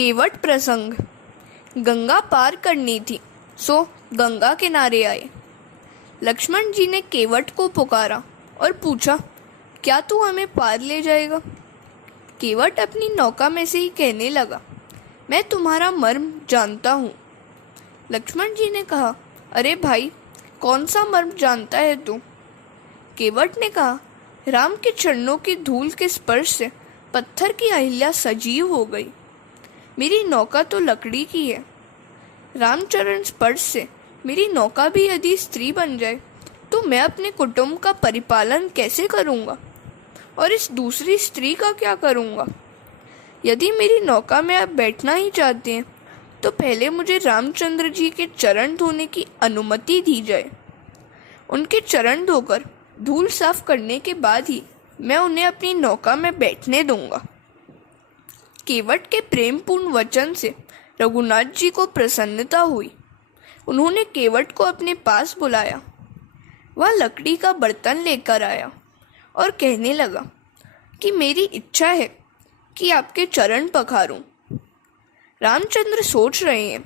केवट प्रसंग। गंगा पार करनी थी, सो गंगा किनारे आए। लक्ष्मण जी ने केवट को पुकारा और पूछा, क्या तू हमें पार ले जाएगा? केवट अपनी नौका में से ही कहने लगा, मैं तुम्हारा मर्म जानता हूँ। लक्ष्मण जी ने कहा, अरे भाई, कौन सा मर्म जानता है तू? केवट ने कहा, राम के चरणों की धूल के स्पर्श से पत्थर की अहिल्या सजीव हो गई। मेरी नौका तो लकड़ी की है। रामचरण स्पर्श से मेरी नौका भी यदि स्त्री बन जाए तो मैं अपने कुटुंब का परिपालन कैसे करूंगा, और इस दूसरी स्त्री का क्या करूंगा? यदि मेरी नौका में आप बैठना ही चाहते हैं तो पहले मुझे रामचंद्र जी के चरण धोने की अनुमति दी जाए। उनके चरण धोकर धूल साफ करने के बाद ही मैं उन्हें अपनी नौका में बैठने दूंगा। केवट के प्रेमपूर्ण वचन से रघुनाथ जी को प्रसन्नता हुई। उन्होंने केवट को अपने पास बुलाया। वह लकड़ी का बर्तन लेकर आया और कहने लगा कि मेरी इच्छा है कि आपके चरण पखारूं। रामचंद्र सोच रहे हैं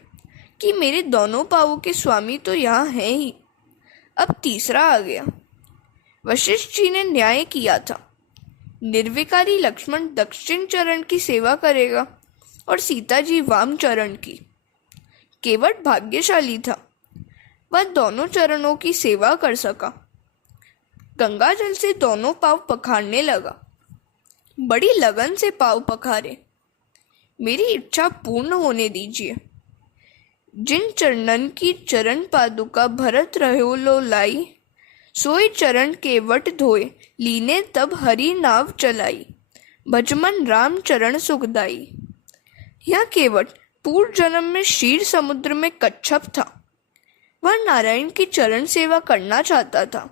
कि मेरे दोनों पांवों के स्वामी तो यहाँ हैं ही, अब तीसरा आ गया। वशिष्ठ जी ने न्याय किया था, निर्विकारी लक्ष्मण दक्षिण चरण की सेवा करेगा और सीता जी वाम चरण की। केवट भाग्यशाली था, वह दोनों चरणों की सेवा कर सका। गंगा जल से दोनों पांव पखारने लगा। बड़ी लगन से पांव पखारे। मेरी इच्छा पूर्ण होने दीजिए। जिन चरणन की चरण पादुका भरत रहो लो लाई, सोई चरण केवट धोए लीने तब हरि नाव चलाई, भजमन राम चरण सुखदाई। यह केवट पूर्व जन्म में क्षीर समुद्र में कच्छप था। वह नारायण की चरण सेवा करना चाहता था।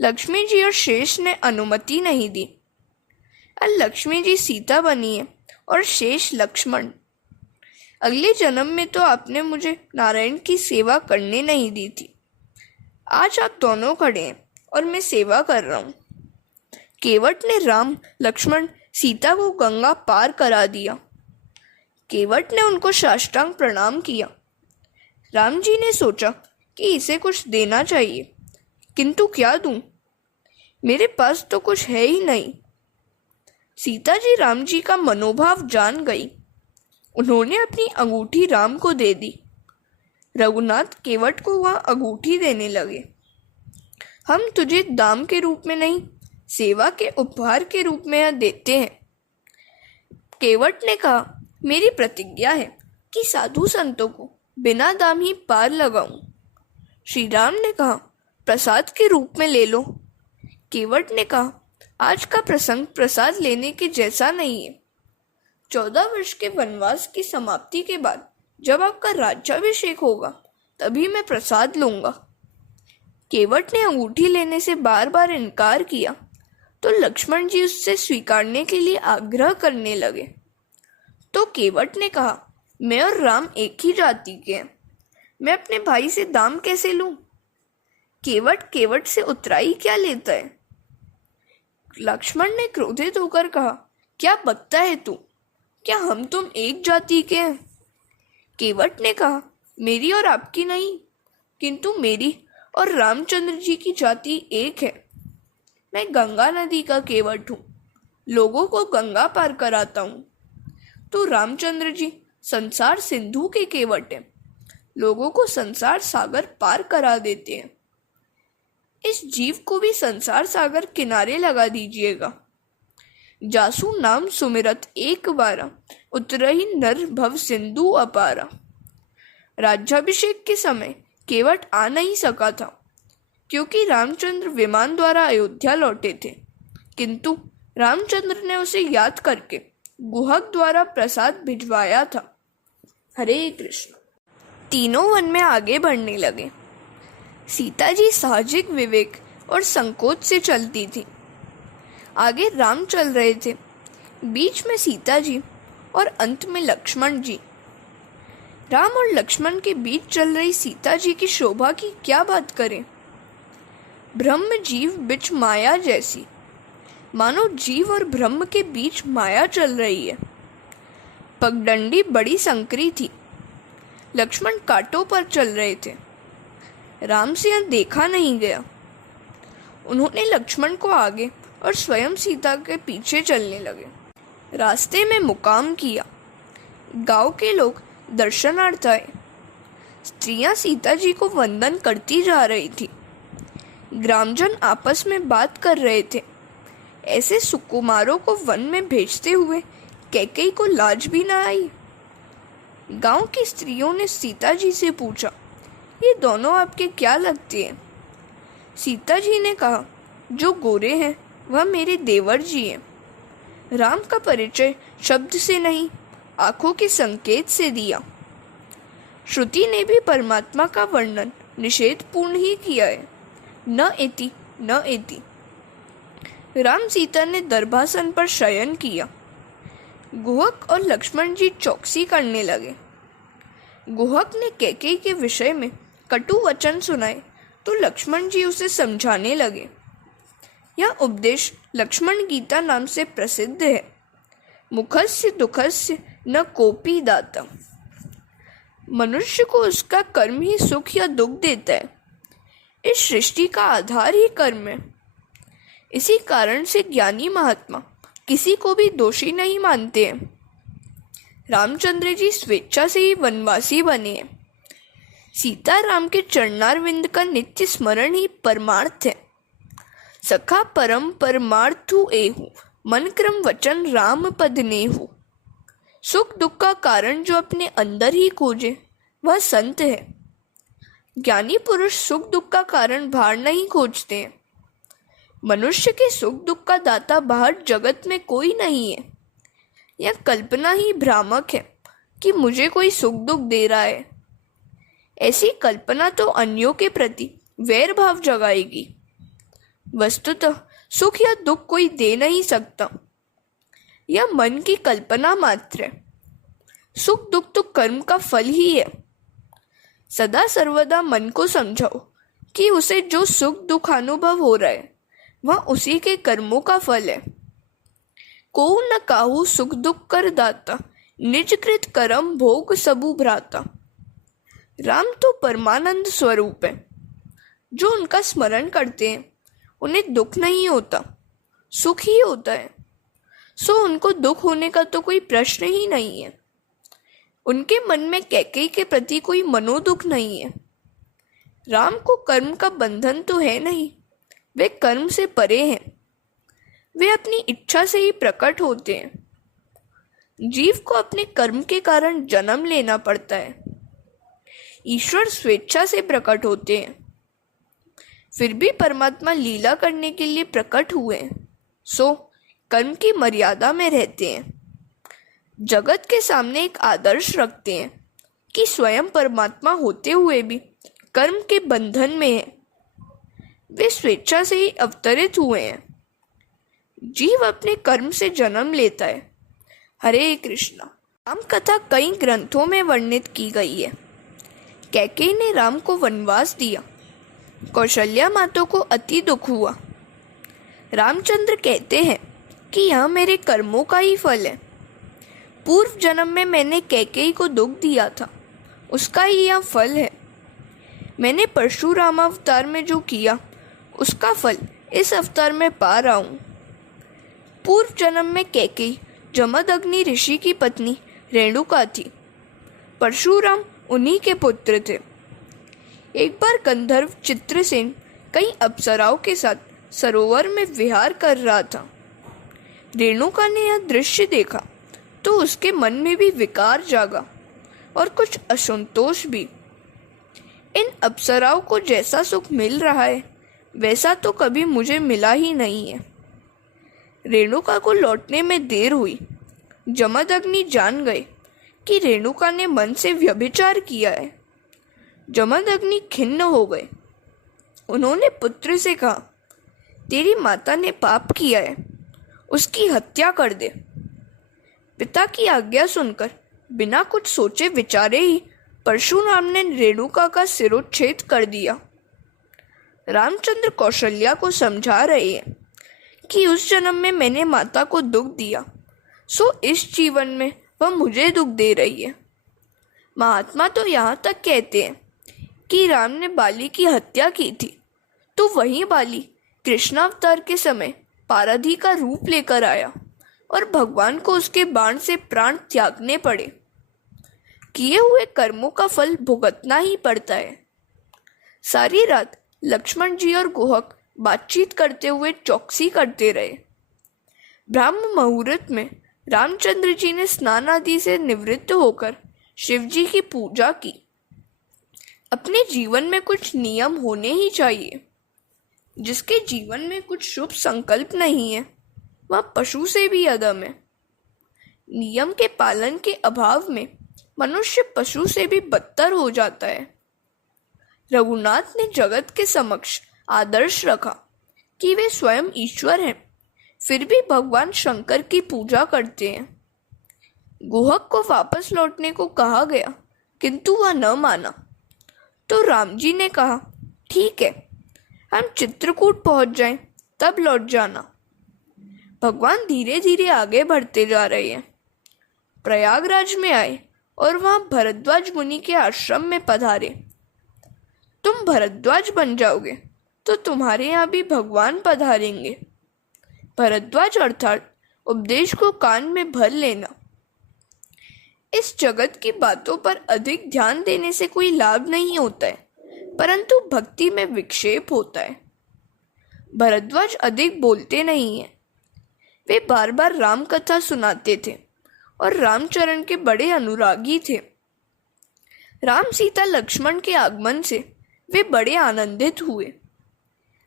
लक्ष्मी जी और शेष ने अनुमति नहीं दी। अब लक्ष्मी जी सीता बनी है और शेष लक्ष्मण। अगले जन्म में तो आपने मुझे नारायण की सेवा करने नहीं दी थी। आज आप दोनों खड़े हैं और मैं सेवा कर रहा हूँ। केवट ने राम, लक्ष्मण, सीता को गंगा पार करा दिया। केवट ने उनको साष्टांग प्रणाम किया। राम जी ने सोचा कि इसे कुछ देना चाहिए, किंतु क्या दूं? मेरे पास तो कुछ है ही नहीं। सीता जी राम जी का मनोभाव जान गई। उन्होंने अपनी अंगूठी राम को दे दी। रघुनाथ केवट को वह अंगूठी देने लगे। हम तुझे दाम के रूप में नहीं, सेवा के उपहार के रूप में यह देते हैं। केवट ने कहा, मेरी प्रतिज्ञा है कि साधु संतों को बिना दाम ही पार लगाऊं। श्री राम ने कहा, प्रसाद के रूप में ले लो। केवट ने कहा, आज का प्रसंग प्रसाद लेने के जैसा नहीं है। 14 वर्ष के वनवास की समाप्ति के बाद जब आपका राज्याभिषेक होगा तभी मैं प्रसाद लूंगा। केवट ने अंगूठी लेने से बार बार इनकार किया तो लक्ष्मण जी उससे स्वीकारने के लिए आग्रह करने लगे। तो केवट ने कहा, मैं और राम एक ही जाति के हैं, मैं अपने भाई से दाम कैसे लूं? केवट से उतराई क्या लेता है? लक्ष्मण ने क्रोधित होकर कहा, क्या बकता है तू? क्या हम तुम एक जाति के हैं? केवट ने कहा, मेरी और आपकी नहीं, किंतु मेरी और रामचंद्र जी की जाति एक है। मैं गंगा नदी का केवट हूँ, लोगों को गंगा पार कराता हूँ। तो रामचंद्र जी संसार सिंधु के केवट हैं, लोगों को संसार सागर पार करा देते हैं। इस जीव को भी संसार सागर किनारे लगा दीजिएगा। जासु नाम सुमिरत एक बारा, उतरहि नर भव सिंधु अपारा। राज्याभिषेक के समय केवट आ नहीं सका था क्योंकि रामचंद्र विमान द्वारा अयोध्या लौटे थे, किंतु रामचंद्र ने उसे याद करके गुहक द्वारा प्रसाद भिजवाया था। हरे कृष्ण। तीनों वन में आगे बढ़ने लगे। सीता जी साहजिक विवेक और संकोच से चलती थी। आगे राम चल रहे थे, बीच में सीता जी और अंत में लक्ष्मण जी। राम और लक्ष्मण के बीच चल रही सीता जी की शोभा की क्या बात करें। ब्रह्म जीव बिच माया जैसी, मानो जीव और ब्रह्म के बीच माया चल रही है। पगडंडी बड़ी संकरी थी। लक्ष्मण कांटों पर चल रहे थे। राम से यह देखा नहीं गया। उन्होंने लक्ष्मण को आगे और स्वयं सीता के पीछे चलने लगे। रास्ते में मुकाम किया। गांव के लोग दर्शनार्थ आए। स्त्रियां सीता जी को वंदन करती जा रही थी। ग्रामजन आपस में बात कर रहे थे। ऐसे सुकुमारों को वन में भेजते हुए कैकेयी को लाज भी न आई। गांव की स्त्रियों ने सीता जी से पूछा, ये दोनों आपके क्या लगते हैं? सीता जी ने कहा, जो गोरे हैं वह मेरे देवर जी हैं। राम का परिचय शब्द से नहीं, आंखों के संकेत से दिया। श्रुति ने भी परमात्मा का वर्णन निषेधपूर्ण ही किया है। न एति न एति। राम सीता ने दर्भासन पर शयन किया। गुहक और लक्ष्मण जी चौकसी करने लगे। गुहक ने कैकेयी के विषय में कटु वचन सुनाए तो लक्ष्मण जी उसे समझाने लगे। यह उपदेश लक्ष्मण गीता नाम से प्रसिद्ध है। मुखस्य दुखस्य न कोपी दाता। मनुष्य को उसका कर्म ही सुख या दुख देता है। इस सृष्टि का आधार ही कर्म है। इसी कारण से ज्ञानी महात्मा किसी को भी दोषी नहीं मानते हैं। रामचंद्र जी स्वेच्छा से ही वनवासी बने हैं। सीता राम के चरणारविंद का नित्य स्मरण ही परमार्थ है। सखा परम परमार्थु एहु, मन क्रम वचन राम पद नेहु। सुख दुख का कारण जो अपने अंदर ही खोजे वह संत है। ज्ञानी पुरुष सुख दुख का कारण बाहर नहीं खोजते हैं। मनुष्य के सुख दुख का दाता बाहर जगत में कोई नहीं है। यह कल्पना ही भ्रामक है कि मुझे कोई सुख दुख दे रहा है। ऐसी कल्पना तो अन्यों के प्रति वैर भाव जगाएगी। वस्तुतः सुख या दुख कोई दे नहीं सकता। यह मन की कल्पना मात्र है। सुख दुख तो कर्म का फल ही है। सदा सर्वदा मन को समझाओ कि उसे जो सुख दुख अनुभव हो रहा है वह उसी के कर्मों का फल है। को न काहू सुख दुख कर दाता, निज कृत कर्म भोग सबु भ्राता। राम तो परमानंद स्वरूप है। जो उनका स्मरण करते हैं उन्हें दुख नहीं होता, सुख ही होता है। सो उनको दुख होने का तो कोई प्रश्न ही नहीं है। उनके मन में कैकेयी के प्रति कोई मनोदुख नहीं है। राम को कर्म का बंधन तो है नहीं। वे कर्म से परे हैं। वे अपनी इच्छा से ही प्रकट होते हैं। जीव को अपने कर्म के कारण जन्म लेना पड़ता है। ईश्वर स्वेच्छा से प्रकट होते हैं। फिर भी परमात्मा लीला करने के लिए प्रकट हुए हैं। सो कर्म की मर्यादा में रहते हैं। जगत के सामने एक आदर्श रखते हैं कि स्वयं परमात्मा होते हुए भी कर्म के बंधन में है। वे स्वेच्छा से ही अवतरित हुए हैं। जीव अपने कर्म से जन्म लेता है। हरे कृष्णा। राम कथा कई ग्रंथों में वर्णित की गई है। कैकेयी ने राम को वनवास दिया। कौशल्या माता को अति दुख हुआ। रामचंद्र कहते हैं कि यह मेरे कर्मों का ही फल है। पूर्व जन्म में मैंने कैकेयी को दुख दिया था, उसका ही यह फल है। मैंने परशुराम अवतार में जो किया उसका फल इस अवतार में पा रहा हूँ। पूर्व जन्म में कैकेयी जमदग्नि ऋषि की पत्नी रेणुका थी। परशुराम उन्हीं के पुत्र थे। एक बार गंधर्व चित्रसेन कई अप्सराओं के साथ सरोवर में विहार कर रहा था। रेणुका ने यह दृश्य देखा तो उसके मन में भी विकार जागा और कुछ असंतोष भी। इन अप्सराओं को जैसा सुख मिल रहा है वैसा तो कभी मुझे मिला ही नहीं है। रेणुका को लौटने में देर हुई। जमदग्नि जान गए कि रेणुका ने मन से व्यभिचार किया है। जमदग्नि खिन्न हो गए। उन्होंने पुत्र से कहा, तेरी माता ने पाप किया है, उसकी हत्या कर दे। पिता की आज्ञा सुनकर बिना कुछ सोचे विचारे ही परशुराम ने रेणुका का सिरोच्छेद कर दिया। रामचंद्र कौशल्या को समझा रहे हैं कि उस जन्म में मैंने माता को दुख दिया, सो इस जीवन में वह मुझे दुख दे रही है। महात्मा तो यहाँ तक कहते हैं कि राम ने बाली की हत्या की थी, तो वही बाली कृष्णावतार के समय पारधी का रूप लेकर आया और भगवान को उसके बाण से प्राण त्यागने पड़े। किए हुए कर्मों का फल भुगतना ही पड़ता है। सारी रात लक्ष्मण जी और गुहक बातचीत करते हुए चौकसी करते रहे। ब्रह्म मुहूर्त में रामचंद्र जी ने स्नान आदि से निवृत्त होकर शिव जी की पूजा की। अपने जीवन में कुछ नियम होने ही चाहिए। जिसके जीवन में कुछ शुभ संकल्प नहीं है, वह पशु से भी अधम है। नियम के पालन के अभाव में मनुष्य पशु से भी बदतर हो जाता है। रघुनाथ ने जगत के समक्ष आदर्श रखा कि वे स्वयं ईश्वर हैं, फिर भी भगवान शंकर की पूजा करते हैं। गुहक को वापस लौटने को कहा गया, किंतु वह न माना। तो राम जी ने कहा, ठीक है, हम चित्रकूट पहुंच जाएं, तब लौट जाना। भगवान धीरे धीरे आगे बढ़ते जा रहे हैं। प्रयागराज में आए और वहां भरद्वाज मुनि के आश्रम में पधारे। तुम भरद्वाज बन जाओगे तो तुम्हारे यहाँ भी भगवान पधारेंगे। भरद्वाज अर्थात उपदेश को कान में भर लेना। इस जगत की बातों पर अधिक ध्यान देने से कोई लाभ नहीं होता है, परंतु भक्ति में विक्षेप होता है। भरद्वाज अधिक बोलते नहीं हैं। वे बार बार राम कथा सुनाते थे और रामचरण के बड़े अनुरागी थे। राम सीता लक्ष्मण के आगमन से वे बड़े आनंदित हुए।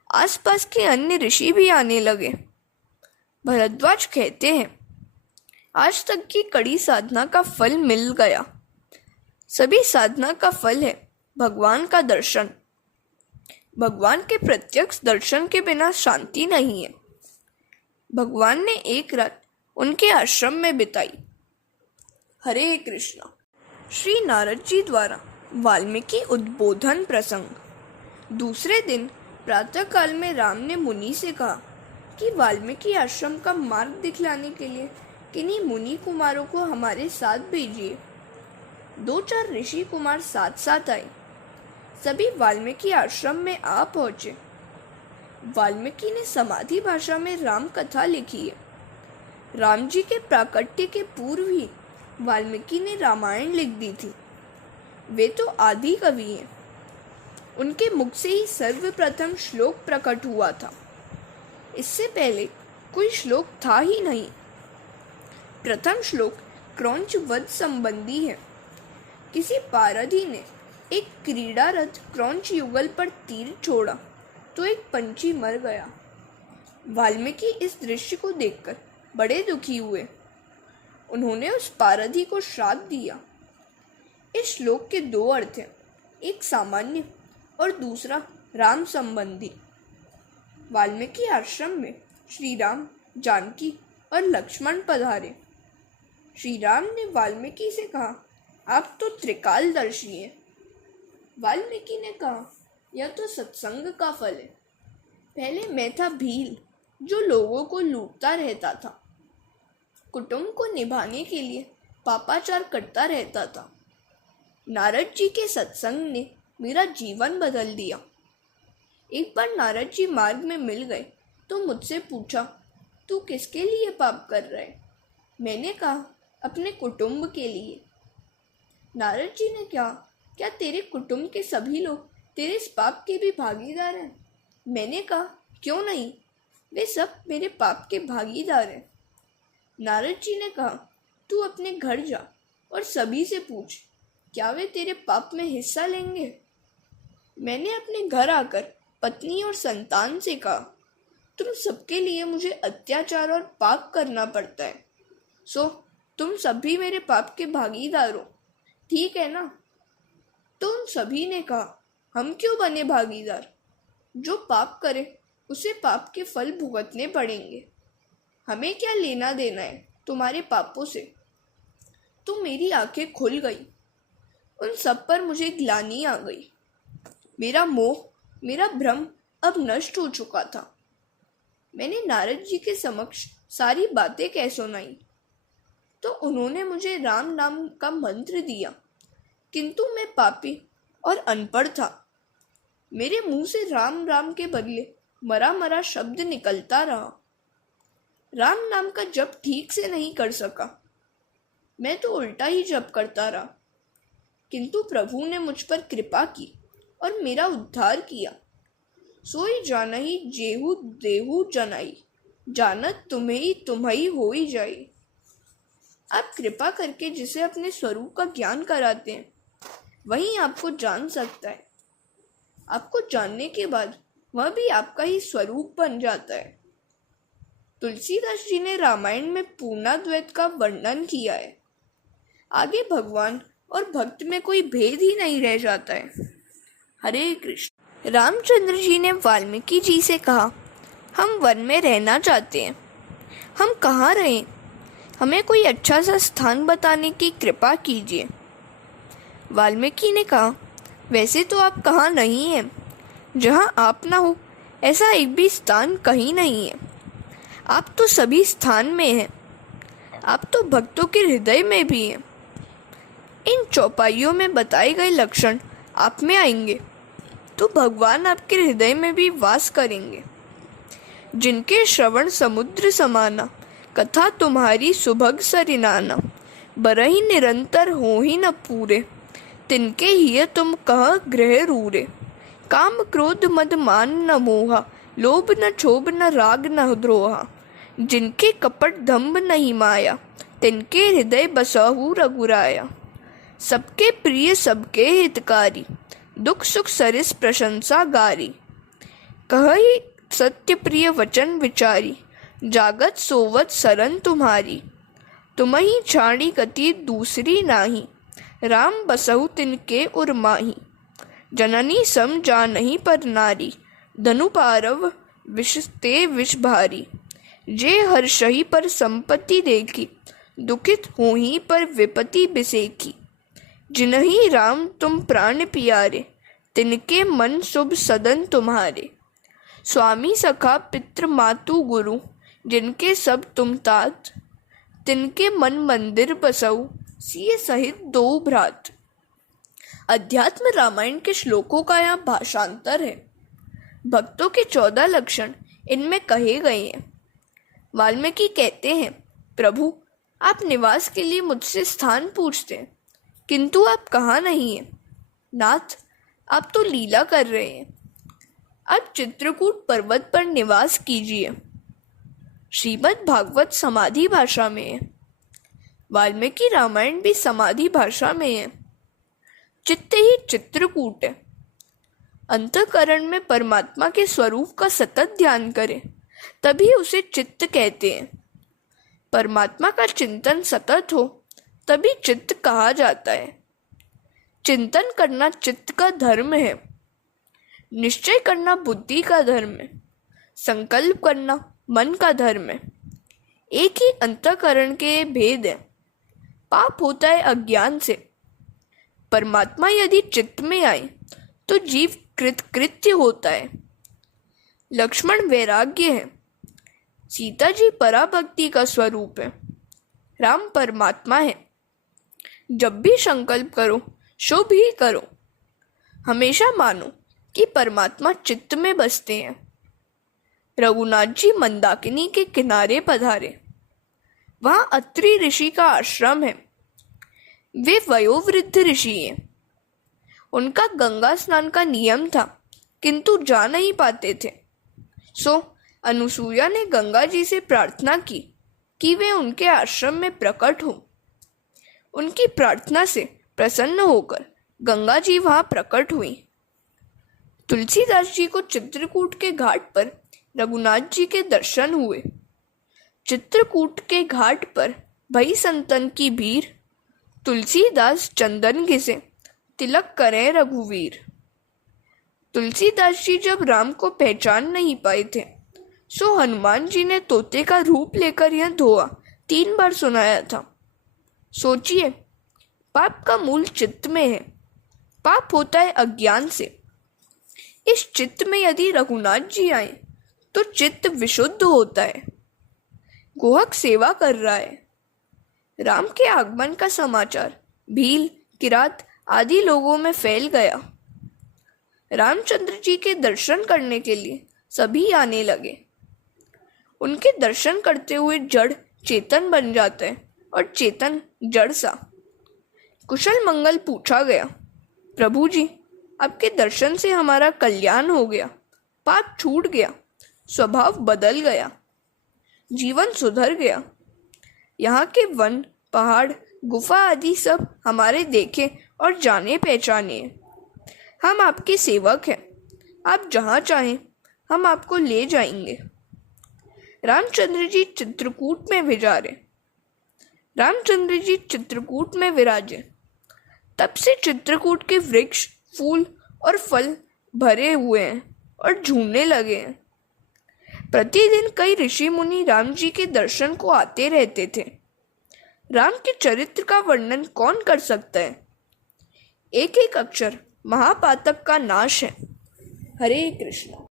आसपास के अन्य ऋषि भी आने लगे। भरद्वाज कहते हैं, आज तक की कड़ी साधना का फल मिल गया। सभी साधना का फल है भगवान का दर्शन। भगवान के प्रत्यक्ष दर्शन के बिना शांति नहीं है। भगवान ने एक रात उनके आश्रम में बिताई। हरे कृष्णा। श्री नारद जी द्वारा वाल्मीकि उद्बोधन प्रसंग। दूसरे दिन प्रातः काल में राम ने मुनि से कहा कि वाल्मीकि आश्रम का मार्ग दिखलाने के लिए किन्हीं मुनि कुमारों को हमारे साथ भेजिए। 2-4 ऋषि कुमार साथ साथ आए। सभी वाल्मीकि आश्रम में आ पहुंचे। वाल्मीकि ने समाधि भाषा में राम कथा लिखी है। राम जी के प्राकट्य के पूर्व ही वाल्मीकि ने रामायण लिख दी थी। वे तो आदि कवि हैं। उनके मुख से ही सर्वप्रथम श्लोक प्रकट हुआ था। इससे पहले कोई श्लोक था ही नहीं। प्रथम श्लोक क्रौंच वध संबंधी है। किसी पारधी ने एक क्रीड़ारत क्रौंच युगल पर तीर छोड़ा तो एक पंछी मर गया। वाल्मीकि इस दृश्य को देखकर बड़े दुखी हुए। उन्होंने उस पारधी को श्राप दिया। इस श्लोक के 2 अर्थ हैं, एक सामान्य और दूसरा राम संबंधी। वाल्मीकि आश्रम में श्री राम, जानकी और लक्ष्मण पधारे। श्री राम ने वाल्मीकि से कहा, आप तो त्रिकालदर्शी हैं। वाल्मीकि ने कहा, यह तो सत्संग का फल है। पहले मैं था भील, जो लोगों को लूटता रहता था। कुटुंब को निभाने के लिए पापाचार करता रहता था। नारद जी के सत्संग ने मेरा जीवन बदल दिया। एक बार नारद जी मार्ग में मिल गए तो मुझसे पूछा, तू किसके लिए पाप कर रहा है? मैंने कहा, अपने कुटुंब के लिए। नारद जी ने कहा, क्या तेरे कुटुंब के सभी लोग तेरे इस पाप के भी भागीदार हैं? मैंने कहा, क्यों नहीं, वे सब मेरे पाप के भागीदार हैं। नारद जी ने कहा, तू अपने घर जा और सभी से पूछ, क्या वे तेरे पाप में हिस्सा लेंगे? मैंने अपने घर आकर पत्नी और संतान से कहा, तुम सबके लिए मुझे अत्याचार और पाप करना पड़ता है, सो तुम सभी मेरे पाप के भागीदार हो, ठीक है ना? तो उन सभी ने कहा, हम क्यों बने भागीदार? जो पाप करे उसे पाप के फल भुगतने पड़ेंगे। हमें क्या लेना देना है तुम्हारे पापों से? तो मेरी आंखें खुल गई। उन सब पर मुझे ग्लानि आ गई। मेरा मोह, मेरा भ्रम अब नष्ट हो चुका था। मैंने नारद जी के समक्ष सारी बातें कह सुनाई। तो उन्होंने मुझे राम नाम का मंत्र दिया, किंतु मैं पापी और अनपढ़ था। मेरे मुंह से राम राम के बदले मरा मरा शब्द निकलता रहा। राम नाम का जप ठीक से नहीं कर सका, मैं तो उल्टा ही जप करता रहा। किंतु प्रभु ने मुझ पर कृपा की और मेरा उद्धार किया। सोई जानही जेहू देहू जनाई, जानत तुम्हें तुम्हारी हो ही जाई। आप कृपा करके जिसे अपने स्वरूप का ज्ञान कराते हैं, वही आपको जान सकता है। आपको जानने के बाद वह भी आपका ही स्वरूप बन जाता है। तुलसीदास जी ने रामायण में पूर्णाद्वैत का वर्णन किया है। आगे भगवान और भक्त में कोई भेद ही नहीं रह जाता है। हरे कृष्ण। रामचंद्र जी ने वाल्मीकि जी से कहा, हम वन में रहना चाहते हैं, हम कहाँ रहें? हमें कोई अच्छा सा स्थान बताने की कृपा कीजिए। वाल्मीकि ने कहा, वैसे तो आप कहाँ नहीं हैं, जहाँ आप ना हो ऐसा एक भी स्थान कहीं नहीं है। आप तो सभी स्थान में हैं, आप तो भक्तों के हृदय में भी हैं। इन चौपाइयों में बताए गए लक्षण आप में आएंगे तो भगवान आपके हृदय में भी वास करेंगे। जिनके श्रवण समुद्र समाना, कथा तुम्हारी सुभग सरिनाना, बरही निरंतर हो ही न पूरे, तिनके हिय तुम कह गृह रूरे। काम क्रोध मद मान न मोहा, लोभ न क्षोभ न राग न द्रोहा, जिनके कपट दंभ नहीं माया, तिनके हृदय बसहु रघुराया। सबके प्रिय सबके हितकारी, दुख सुख सरिस प्रशंसा गारी, कहि सत्य प्रिय वचन विचारी, जागत सोवत सरन तुम्हारी। तुम्हि छाड़ी गति दूसरी नाही, राम बसहु तिनके उर माही। जननी सम जानहि पर नारी, धनु पारव विष ते विष भारी। जे हर्षहि पर संपत्ति देखी, दुखित होहि पर विपत्ति बिसेखी। जिनहि राम तुम प्राण पियारे, तिनके मन शुभ सदन तुम्हारे। स्वामी सखा पितृ मातु गुरु, जिनके सब तुम तात, तिनके मन मंदिर बसऊ, सिय सहित दो भ्रात। अध्यात्म रामायण के श्लोकों का यहाँ भाषांतर है। भक्तों के 14 लक्षण इनमें कहे गए हैं। वाल्मीकि कहते हैं, प्रभु आप निवास के लिए मुझसे स्थान पूछते हैं, किंतु आप कहाँ नहीं हैं। नाथ आप तो लीला कर रहे हैं, आप चित्रकूट पर्वत पर निवास कीजिए। श्रीमद् भागवत समाधि भाषा में है, वाल्मीकि रामायण भी समाधि भाषा में है। चित्त ही चित्रकूट है। अंतःकरण में परमात्मा के स्वरूप का सतत ध्यान करें, तभी उसे चित्त कहते हैं। परमात्मा का चिंतन सतत हो तभी चित्त कहा जाता है। चिंतन करना चित्त का धर्म है, निश्चय करना बुद्धि का धर्म है, संकल्प करना मन का धर्म है। एक ही अंतःकरण के भेद है। पाप होता है अज्ञान से। परमात्मा यदि चित्त में आए तो जीव कृतकृत्य होता है। लक्ष्मण वैराग्य है, सीता जी पराभक्ति का स्वरूप है, राम परमात्मा है। जब भी संकल्प करो शुभ ही करो। हमेशा मानो कि परमात्मा चित्त में बसते हैं। रघुनाथ जी मंदाकिनी के किनारे पधारे। वहां अत्रि ऋषि का आश्रम है। वे वयोवृद्ध ऋषि हैं। उनका गंगा स्नान का नियम था, किंतु जा नहीं पाते थे। सो अनुसूया ने गंगा जी से प्रार्थना की कि वे उनके आश्रम में प्रकट हो। उनकी प्रार्थना से प्रसन्न होकर गंगा जी वहां प्रकट हुई। तुलसीदास जी को चित्रकूट के घाट पर रघुनाथ जी के दर्शन हुए। चित्रकूट के घाट पर भई संतन की भीड़, तुलसीदास चंदन घिसे, तिलक करें रघुवीर। तुलसीदास जी जब राम को पहचान नहीं पाए थे, सो हनुमान जी ने तोते का रूप लेकर यह दोहा 3 बार सुनाया था। सोचिए, पाप का मूल चित्त में है। पाप होता है अज्ञान से। इस चित्त में यदि रघुनाथ जी आए तो चित्त विशुद्ध होता है। गोहक सेवा कर रहा है, राम के आगमन का समाचार भील, किरात आदि लोगों में फैल गया। रामचंद्र जी के दर्शन करने के लिए सभी आने लगे। उनके दर्शन करते हुए जड़ चेतन बन जाते हैं और चेतन जड़ सा। कुशल मंगल पूछा गया। प्रभु जी, आपके दर्शन से हमारा कल्याण हो गया, पाप छूट गया, स्वभाव बदल गया, जीवन सुधर गया। यहाँ के वन, पहाड़, गुफा आदि सब हमारे देखे और जाने पहचाने। हम आपके सेवक हैं, आप जहाँ चाहें हम आपको ले जाएंगे। रामचंद्र जी चित्रकूट में विचारे। रामचंद्र जी चित्रकूट में विराजे। तब से चित्रकूट के वृक्ष, फूल और फल भरे हुए हैं और झूमने लगे हैं। प्रतिदिन कई ऋषि मुनि राम जी के दर्शन को आते रहते थे। राम के चरित्र का वर्णन कौन कर सकता है? एक एक अक्षर महापातक का नाश है। हरे कृष्णा।